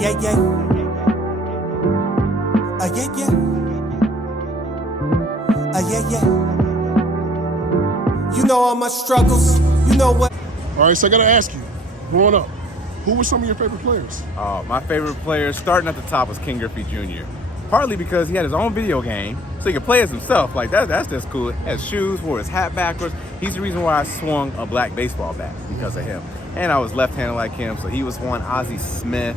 yeah, yeah. Yeah, yeah. Yeah, yeah. You know all my struggles. You know what? All right, so I got to ask you, growing up, who were some of your favorite players? My favorite player, starting at the top, was King Griffey Jr. Partly because he had his own video game, so he could play as himself. Like, that's just cool. He had shoes, wore his hat backwards. He's the reason why I swung a black baseball bat, because of him. And I was left-handed like him, so he was one. Ozzie Smith,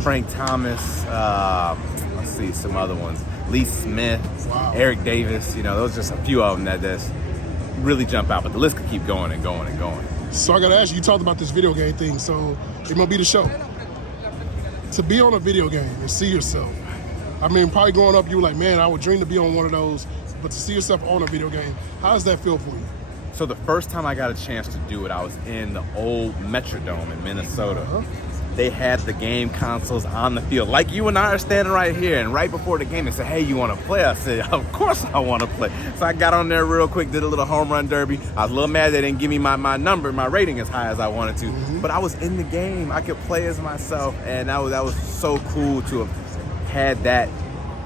Frank Thomas, let's see, some other ones. Lee Smith, wow. Eric Davis, you know, those are just a few of them that just really jump out, but the list could keep going and going and going. So I got to ask you, you talked about this video game thing, so MLB The Show. To be on a video game and see yourself, I mean, probably growing up, you were like, man, I would dream to be on one of those, but to see yourself on a video game, how does that feel for you? So the first time I got a chance to do it, I was in the old Metrodome in Minnesota. They had the game consoles on the field, like you and I are standing right here. And right before the game, they said, hey, you want to play? I said, of course I want to play. So I got on there real quick, did a little home run derby. I was a little mad they didn't give me my number, my rating as high as I wanted to. But I was in the game. I could play as myself. And that was so cool to have had that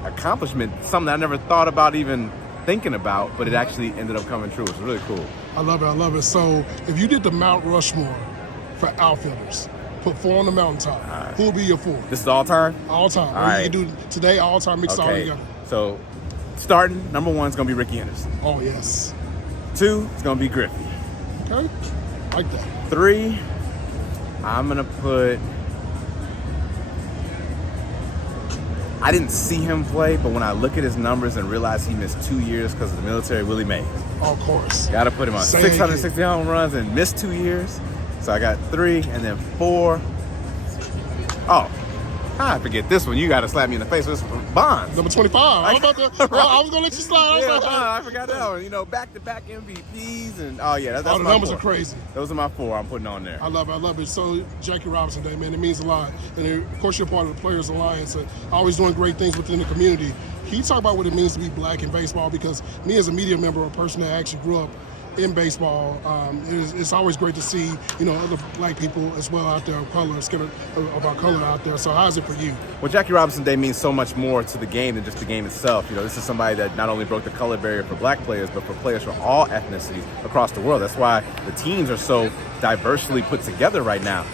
accomplishment, something I never thought about even thinking about, but it actually ended up coming true. It was really cool. I love it, I love it. So if you did the Mt Rushmore for outfielders, put 4 on the mountaintop, who would be your 4? This is all time? All time. All What right. you can do today, all time, mix it all together. So starting, number 1 is going to be Ricky Henderson. Oh, yes. 2 is going to be Griffey. Okay, like that. 3, I'm going to put... I didn't see him play, but when I look at his numbers and realize he missed 2 years because of the military, Willie Mays. Oh, of course. Got to put him on 660 home runs and missed 2 years. So I got 3, and then 4. Oh, I forget this one. You got to slap me in the face with this one. Bonds. Number 25. I was going to let you slide. Yeah, I forgot that one. You know, back-to-back MVPs, and that's the my numbers 4. are crazy. Those are my 4 I'm putting on there. I love it, I love it. So Jackie Robinson Day, man, it means a lot. And of course, you're part of the Players Alliance, and always doing great things within the community. Can you talk about what it means to be black in baseball? Because me as a media member, a person that actually grew up in baseball, it's always great to see, you know, other black people as well out there of color, of our color out there. So how's it for you? Well, Jackie Robinson Day means so much more to the game than just the game itself. You know, this is somebody that not only broke the color barrier for black players, but for players from all ethnicities across the world. That's why the teams are so diversely put together right now.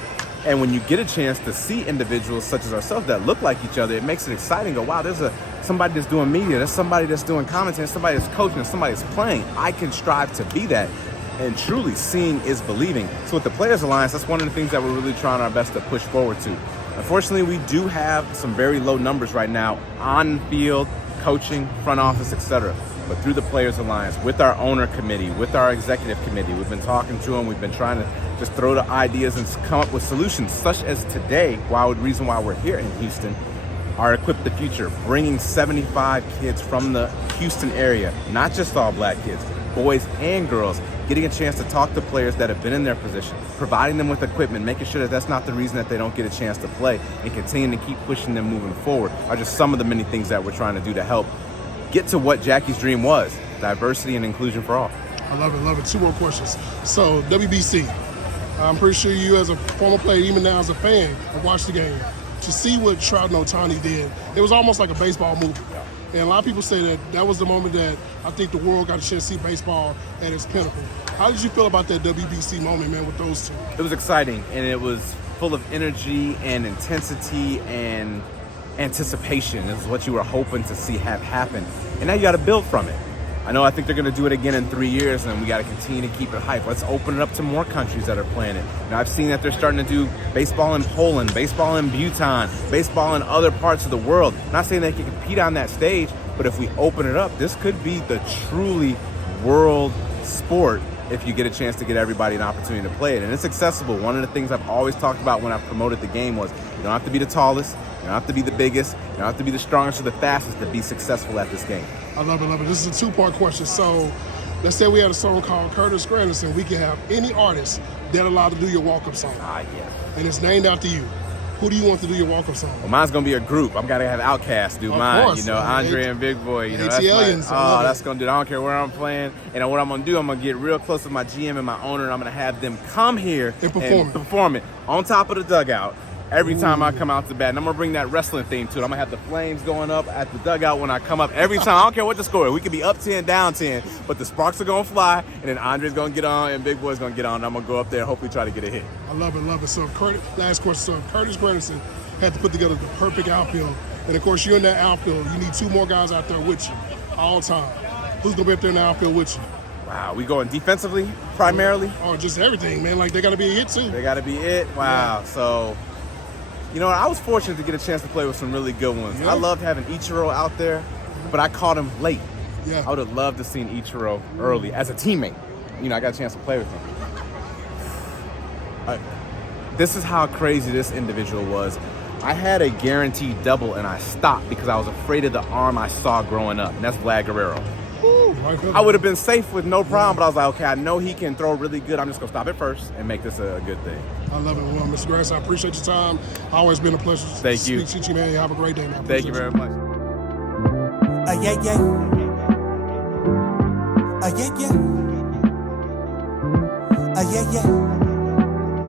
And when you get a chance to see individuals such as ourselves that look like each other, it makes it exciting. Go, wow, there's somebody that's doing media, there's somebody that's doing commentary, there's somebody that's coaching, there's somebody that's playing. I can strive to be that. And truly, seeing is believing. So with the Players Alliance, that's one of the things that we're really trying our best to push forward to. Unfortunately, we do have some very low numbers right now on field, coaching, front office, etc. But through the Players Alliance, with our owner committee, with our executive committee, we've been talking to them, we've been trying to just throw the ideas and come up with solutions, such as today, the reason why we're here in Houston, our Equip the Future, bringing 75 kids from the Houston area, not just all black kids, boys and girls, getting a chance to talk to players that have been in their position, providing them with equipment, making sure that that's not the reason that they don't get a chance to play, and continuing to keep pushing them moving forward are just some of the many things that we're trying to do to help get to what Jackie's dream was, diversity and inclusion for all. I love it, love it. 2 more questions. So, WBC, I'm pretty sure you as a former player, even now as a fan, have watched the game. To see what Trout and OHTANI did, it was almost like a baseball movie. And a lot of people say that was the moment that I think the world got a chance to see baseball at its pinnacle. How did you feel about that WBC moment, man, with those 2? It was exciting, and it was full of energy and intensity and anticipation. It was what you were hoping to see have happen. And now you got to build from it. I think they're going to do it again in 3 years, and we got to continue to keep it hype. Let's open it up to more countries that are playing it. Now, I've seen that they're starting to do baseball in Poland, baseball in Bhutan, baseball in other parts of the world. Not saying they can compete on that stage, but if we open it up, this could be the truly world sport if you get a chance to get everybody an opportunity to play it. And it's accessible. One of the things I've always talked about when I promoted the game was you don't have to be the tallest, you don't have to be the biggest, you don't have to be the strongest or the fastest to be successful at this game. I love it, love it. This is a 2-part question. So let's say we had a song called Curtis Granderson. We can have any artist that allowed to do your walk-up song. Yes. And it's named after you. Who do you want to do your walk-up song? Well, mine's going to be a group. I'm going to have Outkast do mine. Course, Andre and Big Boy. Aliens. That's going to do it. I don't care where I'm playing. And what I'm going to do, I'm going to get real close with my GM and my owner, and I'm going to have them come here and perform it on top of the dugout. every time I come out to bat. And I'm going to bring that wrestling theme to it. I'm going to have the flames going up at the dugout when I come up. Every time, I don't care what the score is. We could be up 10, down 10, but the sparks are going to fly, and then Andre's going to get on, and Big Boy's going to get on, and I'm going to go up there and hopefully try to get a hit. I love it. So, last question. So, Curtis Granderson had to put together the perfect outfield. And, of course, you're in that outfield. You need 2 more guys out there with you all time. Who's going to be up there in the outfield with you? Wow, we going defensively primarily? Oh, just everything, man. Like, they got to be a hit, too. They got to be it? Wow. Yeah. So, you know, I was fortunate to get a chance to play with some really good ones. Yeah. I loved having Ichiro out there, but I caught him late. Yeah. I would have loved to seen Ichiro early as a teammate. You know, I got a chance to play with him. This is how crazy this individual was. I had a guaranteed double, and I stopped because I was afraid of the arm I saw growing up, and that's Vlad Guerrero. I would have been safe with no problem, but I was like, okay, I know he can throw really good. I'm just going to stop it first and make this a good thing. I love it. Well, Mr. Grass, I appreciate your time. Always been a pleasure to speak to you, man. You have a great day, man. Thank you very much. Yeah, yeah. Yeah, yeah. Yeah, yeah.